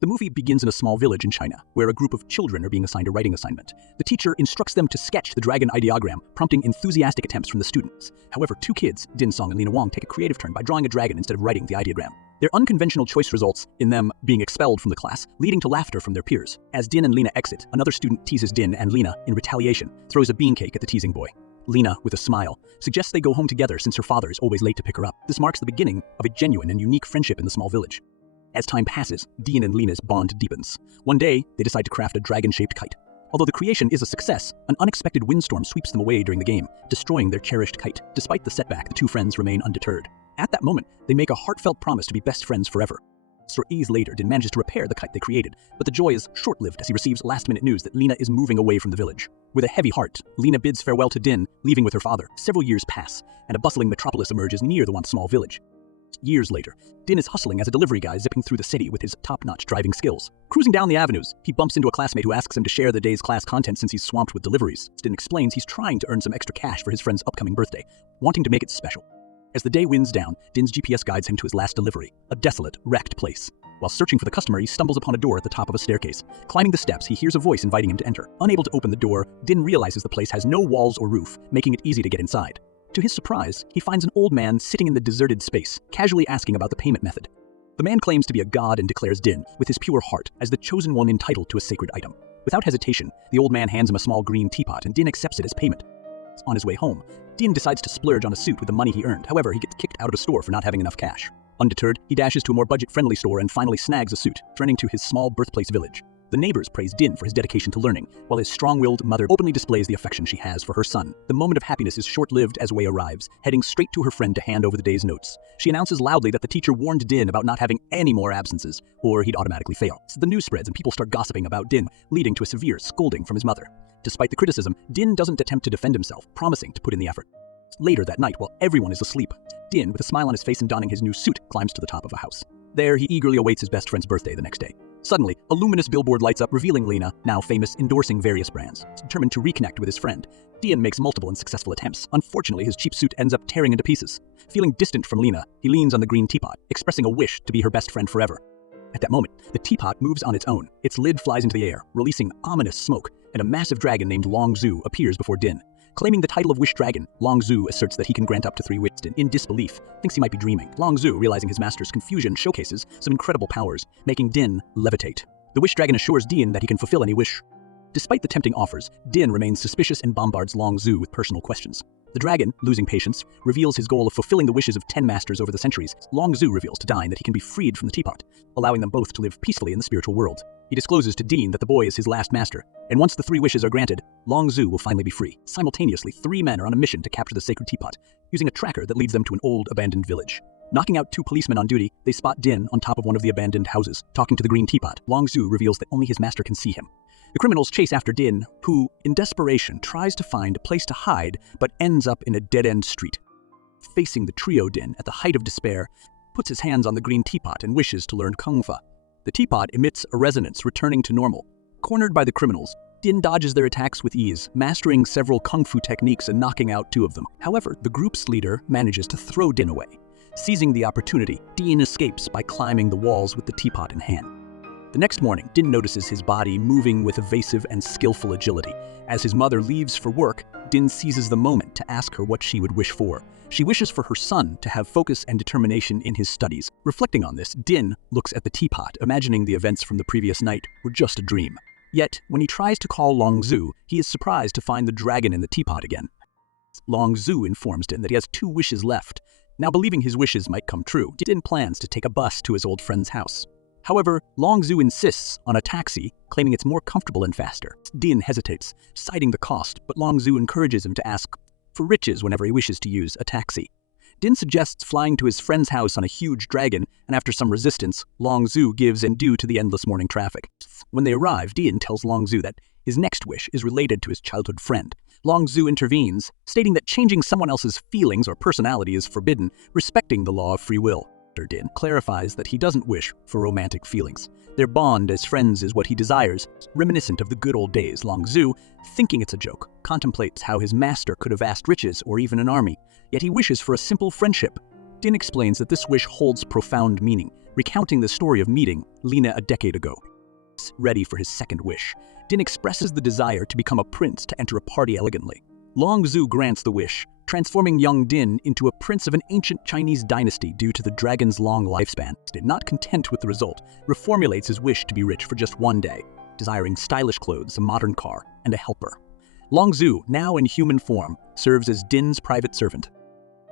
The movie begins in a small village in China, where a group of children are being assigned a writing assignment. The teacher instructs them to sketch the dragon ideogram, prompting enthusiastic attempts from the students. However, two kids, Din Song and Lena Wang, take a creative turn by drawing a dragon instead of writing the ideogram. Their unconventional choice results in them being expelled from the class, leading to laughter from their peers. As Din and Lena exit, another student teases Din, and Lena, in retaliation, throws a bean cake at the teasing boy. Lena, with a smile, suggests they go home together since her father is always late to pick her up. This marks the beginning of a genuine and unique friendship in the small village. As time passes, Din and Lena's bond deepens. One day, they decide to craft a dragon-shaped kite. Although the creation is a success, an unexpected windstorm sweeps them away during the game, destroying their cherished kite. Despite the setback, the two friends remain undeterred. At that moment, they make a heartfelt promise to be best friends forever. Years later, Din manages to repair the kite they created, but the joy is short-lived as he receives last-minute news that Lena is moving away from the village. With a heavy heart, Lena bids farewell to Din, leaving with her father. Several years pass, and a bustling metropolis emerges near the once small village. Years later, Din is hustling as a delivery guy zipping through the city with his top-notch driving skills. Cruising down the avenues, he bumps into a classmate who asks him to share the day's class content since he's swamped with deliveries. Din explains he's trying to earn some extra cash for his friend's upcoming birthday, wanting to make it special. As the day winds down, Din's GPS guides him to his last delivery, a desolate, wrecked place. While searching for the customer, he stumbles upon a door at the top of a staircase. Climbing the steps, he hears a voice inviting him to enter. Unable to open the door, Din realizes the place has no walls or roof, making it easy to get inside. To his surprise, he finds an old man sitting in the deserted space, casually asking about the payment method. The man claims to be a god and declares Din, with his pure heart, as the chosen one entitled to a sacred item. Without hesitation, the old man hands him a small green teapot, and Din accepts it as payment. On his way home, Din decides to splurge on a suit with the money he earned. However, he gets kicked out of the store for not having enough cash. Undeterred, he dashes to a more budget-friendly store and finally snags a suit, returning to his small birthplace village. The neighbors praise Din for his dedication to learning, while his strong-willed mother openly displays the affection she has for her son. The moment of happiness is short-lived as Wei arrives, heading straight to her friend to hand over the day's notes. She announces loudly that the teacher warned Din about not having any more absences, or he'd automatically fail. So the news spreads and people start gossiping about Din, leading to a severe scolding from his mother. Despite the criticism, Din doesn't attempt to defend himself, promising to put in the effort. Later that night, while everyone is asleep, Din, with a smile on his face and donning his new suit, climbs to the top of a house. There, he eagerly awaits his best friend's birthday the next day. Suddenly, a luminous billboard lights up, revealing Lena, now famous, endorsing various brands. Determined to reconnect with his friend, Din makes multiple and successful attempts. Unfortunately, his cheap suit ends up tearing into pieces. Feeling distant from Lena, he leans on the green teapot, expressing a wish to be her best friend forever. At that moment, the teapot moves on its own. Its lid flies into the air, releasing ominous smoke, and a massive dragon named Long Zhu appears before Din. Claiming the title of Wish Dragon, Long Zhu asserts that he can grant up to 3 wishes. In disbelief, thinks he might be dreaming. Long Zhu, realizing his master's confusion, showcases some incredible powers, making Din levitate. The Wish Dragon assures Din that he can fulfill any wish. Despite the tempting offers, Din remains suspicious and bombards Long Zhu with personal questions. The dragon, losing patience, reveals his goal of fulfilling the wishes of 10 masters over the centuries. Long Zhu reveals to Din that he can be freed from the teapot, allowing them both to live peacefully in the spiritual world. He discloses to Din that the boy is his last master, and once the 3 wishes are granted, Long Zhu will finally be free. Simultaneously, 3 men are on a mission to capture the sacred teapot, using a tracker that leads them to an old, abandoned village. Knocking out 2 policemen on duty, they spot Din on top of one of the abandoned houses, talking to the green teapot. Long Zhu reveals that only his master can see him. The criminals chase after Din, who, in desperation, tries to find a place to hide, but ends up in a dead-end street. Facing the trio, Din, at the height of despair, puts his hands on the green teapot and wishes to learn Kung Fu. The teapot emits a resonance, returning to normal. Cornered by the criminals, Din dodges their attacks with ease, mastering several kung fu techniques and knocking out 2 of them. However, the group's leader manages to throw Din away. Seizing the opportunity, Din escapes by climbing the walls with the teapot in hand. The next morning, Din notices his body moving with evasive and skillful agility. As his mother leaves for work, Din seizes the moment to ask her what she would wish for. She wishes for her son to have focus and determination in his studies. Reflecting on this, Din looks at the teapot, imagining the events from the previous night were just a dream. Yet, when he tries to call Long Zhu, he is surprised to find the dragon in the teapot again. Long Zhu informs Din that he has 2 wishes left. Now believing his wishes might come true, Din plans to take a bus to his old friend's house. However, Long Zhu insists on a taxi, claiming it's more comfortable and faster. Din hesitates, citing the cost, but Long Zhu encourages him to ask for riches whenever he wishes to use a taxi. Din suggests flying to his friend's house on a huge dragon, and after some resistance, Long Zhu gives in due to the endless morning traffic. When they arrive, Din tells Long Zhu that his next wish is related to his childhood friend. Long Zhu intervenes, stating that changing someone else's feelings or personality is forbidden, respecting the law of free will. Din clarifies that he doesn't wish for romantic feelings. Their bond as friends is what he desires, reminiscent of the good old days. Long Zhu, thinking it's a joke, contemplates how his master could have asked riches or even an army, yet he wishes for a simple friendship. Din explains that this wish holds profound meaning, recounting the story of meeting Lina a decade ago. Ready for his second wish, Din expresses the desire to become a prince to enter a party elegantly. Long Zhu grants the wish, transforming young Din into a prince of an ancient Chinese dynasty due to the dragon's long lifespan. Not content with the result, reformulates his wish to be rich for just one day, desiring stylish clothes, a modern car, and a helper. Long Zhu, now in human form, serves as Din's private servant.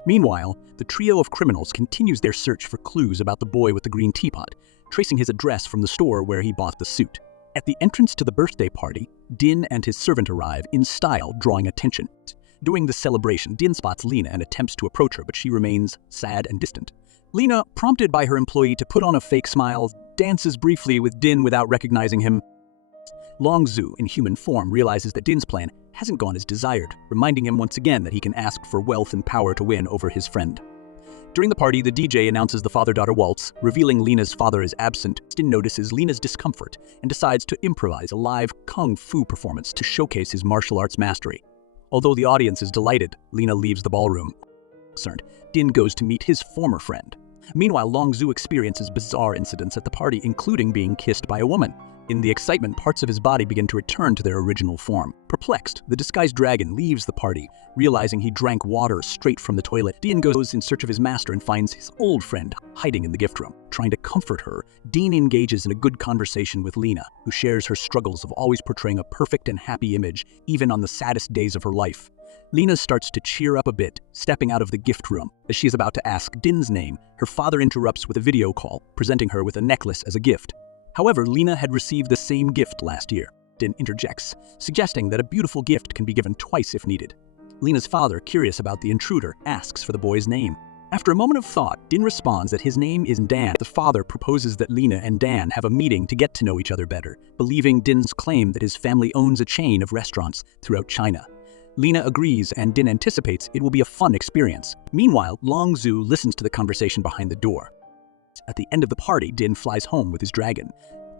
Meanwhile, the trio of criminals continues their search for clues about the boy with the green teapot, tracing his address from the store where he bought the suit. At the entrance to the birthday party, Din and his servant arrive in style, drawing attention. During the celebration, Din spots Lina and attempts to approach her, but she remains sad and distant. Lina, prompted by her employee to put on a fake smile, dances briefly with Din without recognizing him. Long Zhu, in human form, realizes that Din's plan hasn't gone as desired, reminding him once again that he can ask for wealth and power to win over his friend. During the party, the DJ announces the father-daughter waltz, revealing Lina's father is absent. Din notices Lina's discomfort and decides to improvise a live kung fu performance to showcase his martial arts mastery. Although the audience is delighted, Lina leaves the ballroom. Concerned, Din goes to meet his former friend. Meanwhile, Long Zhu experiences bizarre incidents at the party, including being kissed by a woman. In the excitement, parts of his body begin to return to their original form. Perplexed, the disguised dragon leaves the party, realizing he drank water straight from the toilet. Din goes in search of his master and finds his old friend hiding in the gift room. Trying to comfort her, Din engages in a good conversation with Lina, who shares her struggles of always portraying a perfect and happy image, even on the saddest days of her life. Lina starts to cheer up a bit, stepping out of the gift room. As she is about to ask Din's name, her father interrupts with a video call, presenting her with a necklace as a gift. However, Lina had received the same gift last year. Din interjects, suggesting that a beautiful gift can be given twice if needed. Lina's father, curious about the intruder, asks for the boy's name. After a moment of thought, Din responds that his name is Dan. The father proposes that Lina and Dan have a meeting to get to know each other better, believing Din's claim that his family owns a chain of restaurants throughout China. Lina agrees, and Din anticipates it will be a fun experience. Meanwhile, Long Zhu listens to the conversation behind the door. At the end of the party, Din flies home with his dragon.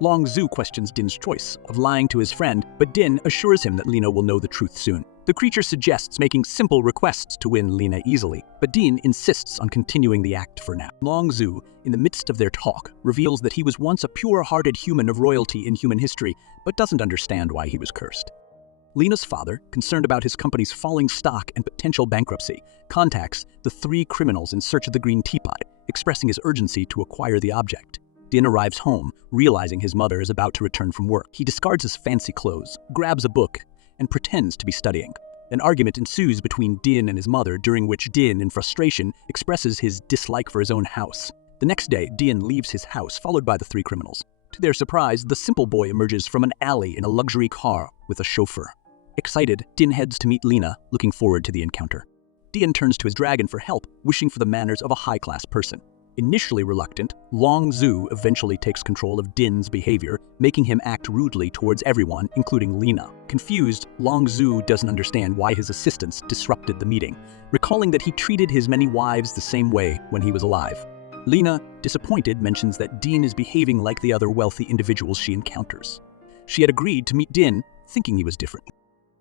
Long Zhu questions Din's choice of lying to his friend, but Din assures him that Lina will know the truth soon. The creature suggests making simple requests to win Lina easily, but Din insists on continuing the act for now. Long Zhu, in the midst of their talk, reveals that he was once a pure-hearted human of royalty in human history, but doesn't understand why he was cursed. Lina's father, concerned about his company's falling stock and potential bankruptcy, contacts the three criminals in search of the green teapot, expressing his urgency to acquire the object. Din arrives home, realizing his mother is about to return from work. He discards his fancy clothes, grabs a book, and pretends to be studying. An argument ensues between Din and his mother, during which Din, in frustration, expresses his dislike for his own house. The next day, Din leaves his house, followed by the three criminals. To their surprise, the simple boy emerges from an alley in a luxury car with a chauffeur. Excited, Din heads to meet Lina, looking forward to the encounter. Din turns to his dragon for help, wishing for the manners of a high-class person. Initially reluctant, Long Zhu eventually takes control of Din's behavior, making him act rudely towards everyone, including Lina. Confused, Long Zhu doesn't understand why his assistants disrupted the meeting, recalling that he treated his many wives the same way when he was alive. Lina, disappointed, mentions that Din is behaving like the other wealthy individuals she encounters. She had agreed to meet Din, thinking he was different.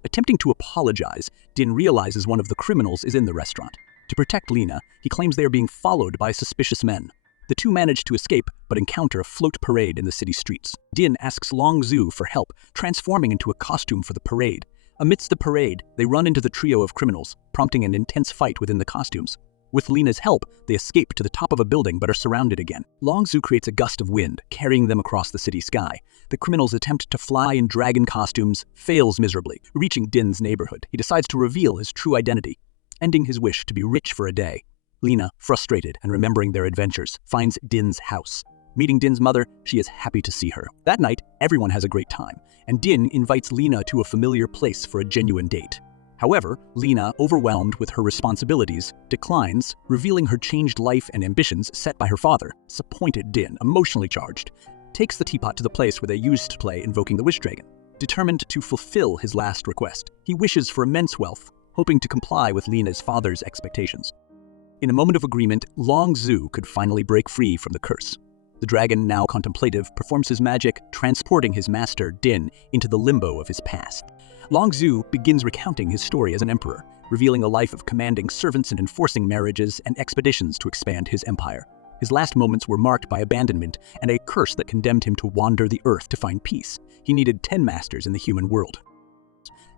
Attempting to apologize, Din realizes one of the criminals is in the restaurant. To protect Lina, he claims they are being followed by suspicious men. The two manage to escape, but encounter a float parade in the city streets. Din asks Long Zhu for help, transforming into a costume for the parade. Amidst the parade, they run into the trio of criminals, prompting an intense fight within the costumes. With Lina's help, they escape to the top of a building but are surrounded again. Long Zhu creates a gust of wind, carrying them across the city sky. The criminals attempt to fly in dragon costumes, fails miserably. Reaching Din's neighborhood, he decides to reveal his true identity, ending his wish to be rich for a day. Lina, frustrated and remembering their adventures, finds Din's house. Meeting Din's mother, she is happy to see her. That night, everyone has a great time, and Din invites Lina to a familiar place for a genuine date. However, Lina, overwhelmed with her responsibilities, declines, revealing her changed life and ambitions set by her father. Disappointed Din, emotionally charged, takes the teapot to the place where they used to play invoking the wish dragon. Determined to fulfill his last request, he wishes for immense wealth, hoping to comply with Lina's father's expectations. In a moment of agreement, Long Zhu could finally break free from the curse. The dragon, now contemplative, performs his magic, transporting his master, Din, into the limbo of his past. Long Zhu begins recounting his story as an emperor, revealing a life of commanding servants and enforcing marriages and expeditions to expand his empire. His last moments were marked by abandonment and a curse that condemned him to wander the earth to find peace. He needed 10 masters in the human world.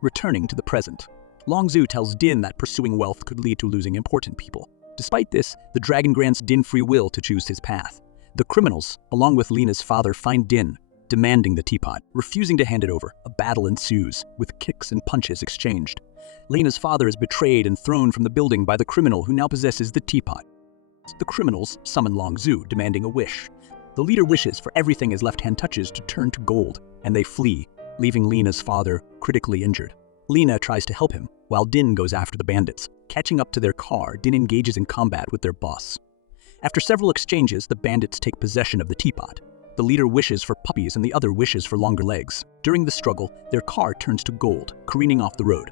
Returning to the present, Long Zhu tells Din that pursuing wealth could lead to losing important people. Despite this, the dragon grants Din free will to choose his path. The criminals, along with Lena's father, find Din, demanding the teapot. Refusing to hand it over, a battle ensues, with kicks and punches exchanged. Lena's father is betrayed and thrown from the building by the criminal who now possesses the teapot. The criminals summon Long Zhu, demanding a wish. The leader wishes for everything his left hand touches to turn to gold, and they flee, leaving Lena's father critically injured. Lena tries to help him, while Din goes after the bandits. Catching up to their car, Din engages in combat with their boss. After several exchanges, the bandits take possession of the teapot. The leader wishes for puppies and the other wishes for longer legs. During the struggle, their car turns to gold, careening off the road.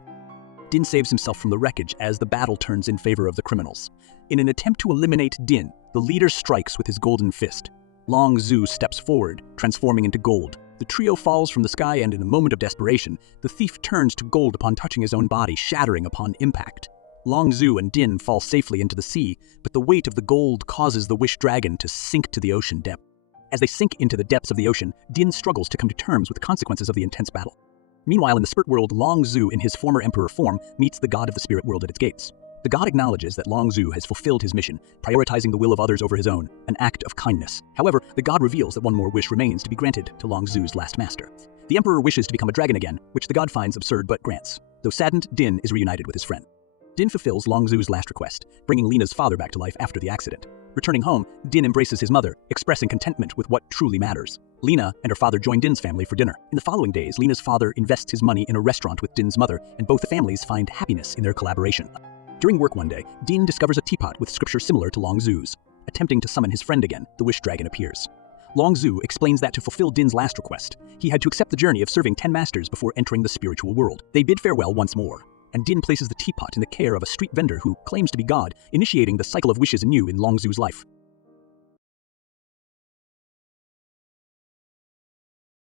Din saves himself from the wreckage as the battle turns in favor of the criminals. In an attempt to eliminate Din, the leader strikes with his golden fist. Long Zhu steps forward, transforming into gold. The trio falls from the sky and in a moment of desperation, the thief turns to gold upon touching his own body, shattering upon impact. Long Zhu and Din fall safely into the sea, but the weight of the gold causes the wish dragon to sink to the ocean depth. As they sink into the depths of the ocean, Din struggles to come to terms with the consequences of the intense battle. Meanwhile, in the spirit world, Long Zhu, in his former emperor form, meets the god of the spirit world at its gates. The god acknowledges that Long Zhu has fulfilled his mission, prioritizing the will of others over his own, an act of kindness. However, the god reveals that one more wish remains to be granted to Long Zhu's last master. The emperor wishes to become a dragon again, which the god finds absurd but grants. Though saddened, Din is reunited with his friend. Din fulfills Long Zhu's last request, bringing Lena's father back to life after the accident. Returning home, Din embraces his mother, expressing contentment with what truly matters. Lena and her father join Din's family for dinner. In the following days, Lena's father invests his money in a restaurant with Din's mother, and both the families find happiness in their collaboration. During work one day, Din discovers a teapot with scripture similar to Long Zhu's. Attempting to summon his friend again, the wish dragon appears. Long Zhu explains that to fulfill Din's last request, he had to accept the journey of serving 10 masters before entering the spiritual world. They bid farewell once more, and Din places the teapot in the care of a street vendor who claims to be God, initiating the cycle of wishes anew in Long Zhu's life.